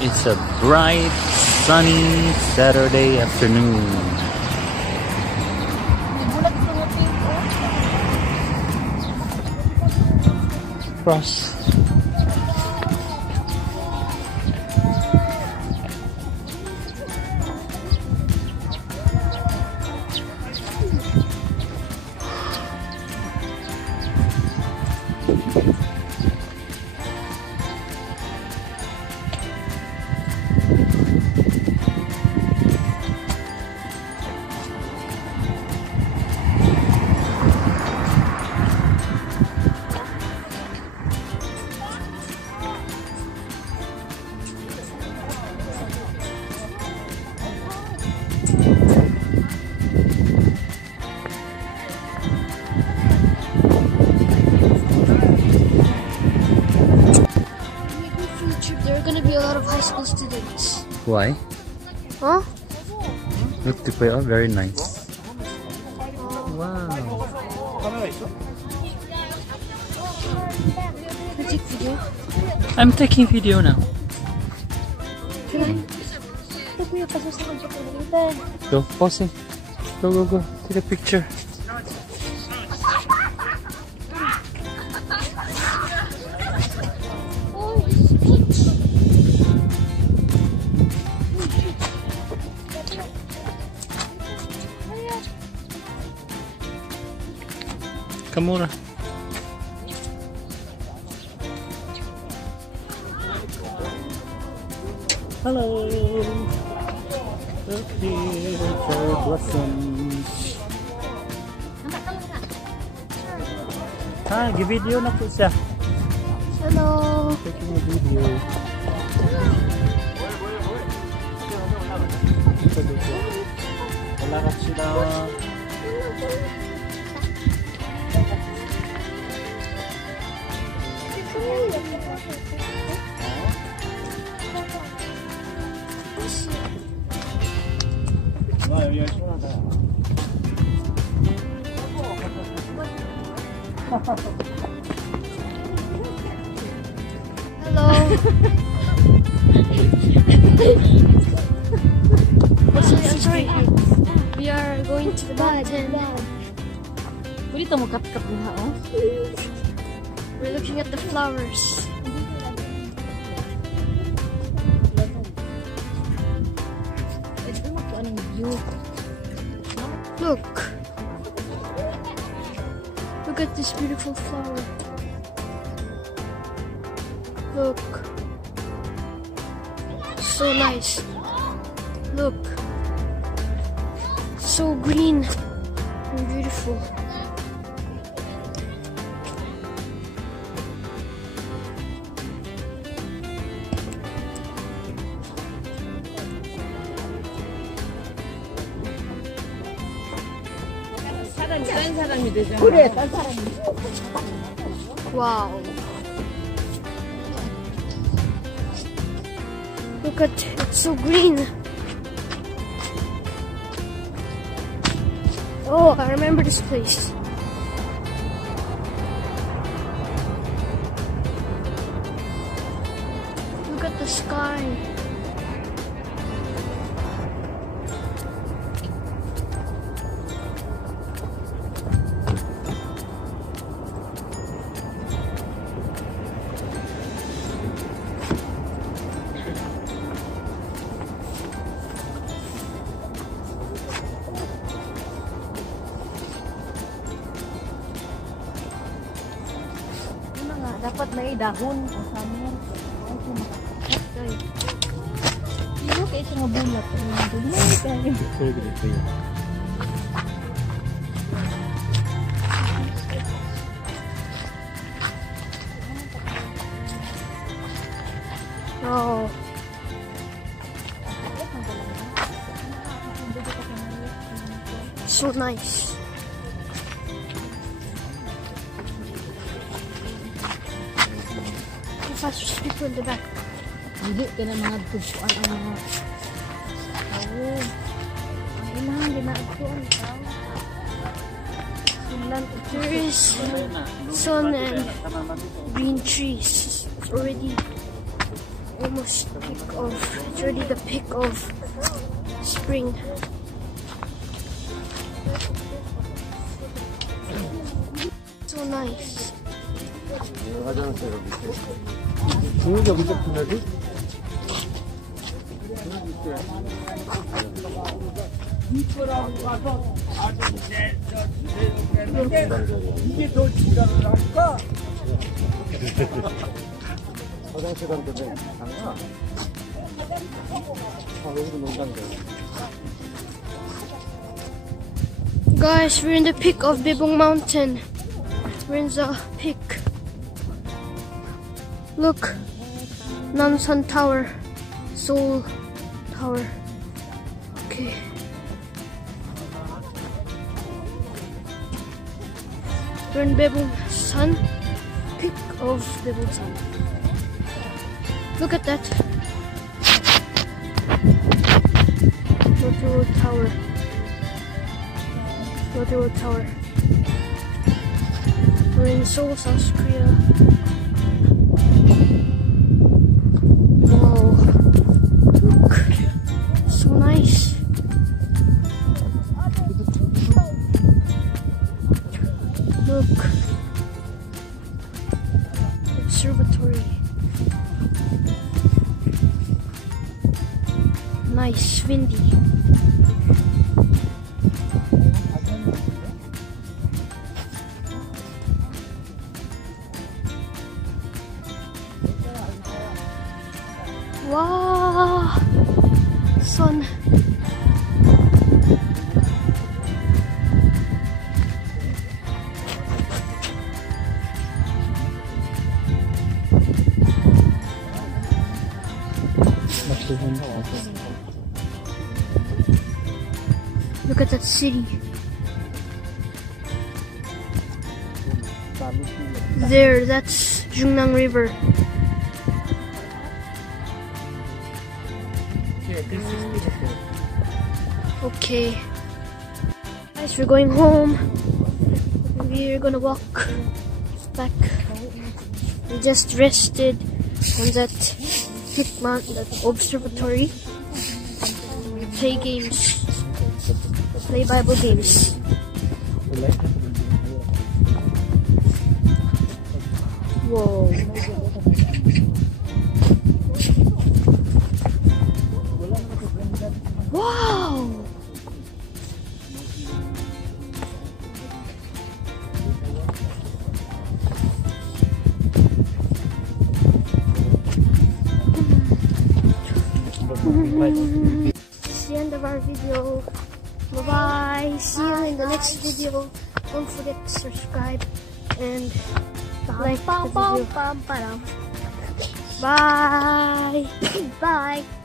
It's a bright, sunny Saturday afternoon. Cross. There are gonna be a lot of high school students. Why? Huh? Look, the play. Oh, very nice. Wow. Can I take video? I'm taking video now. Can I? Go, pause it. Go, go, go. Take a picture. Kamura. Hello. Look here, cherry blossoms. Hi, give video na po siya. Hello. Taking a video. Wala ka sila. Hello. I'm sorry. We are going to the mountain. We're looking at the flowers. Look. Look at this beautiful flower. Look. So nice. Look. So green and beautiful. Wow. Look at it, it's so green. Oh, I remember this place. Look at the sky. Dapat may dahon o samin. Dito kayo sa nga bulat. Oh. So nice. There's people in the back. Hindi ka na mga tupuan ang mga tao. Ang ilang ginagawa tao. There is sun and green trees already. almost peak of, it's already the peak of spring. So nice. 화장실 간 데는 장난. 여기도 농장돼. Guys, we're in the peak of Bebong Mountain. We're in the peak. Look, Namsan Tower, Seoul Tower. Okay. We're in Bebong Sun, peak of Bebong Sun. Look at that. Lotte Road Tower. Lotte Road Tower. We're in Seoul, South Korea. Wow. Look. So nice. Look. Observatory. Nice, windy. Wow, sun. Look at that city. There, that's Jungnam River. Okay. Guys, we're going home. We're gonna walk back. We just rested on that peak mountain, that observatory. We play games. Play Bible games. Whoa. Wow. It's the end of our video. Bye bye. See you in the next video. Don't forget to subscribe and like the video. Bye. Bye.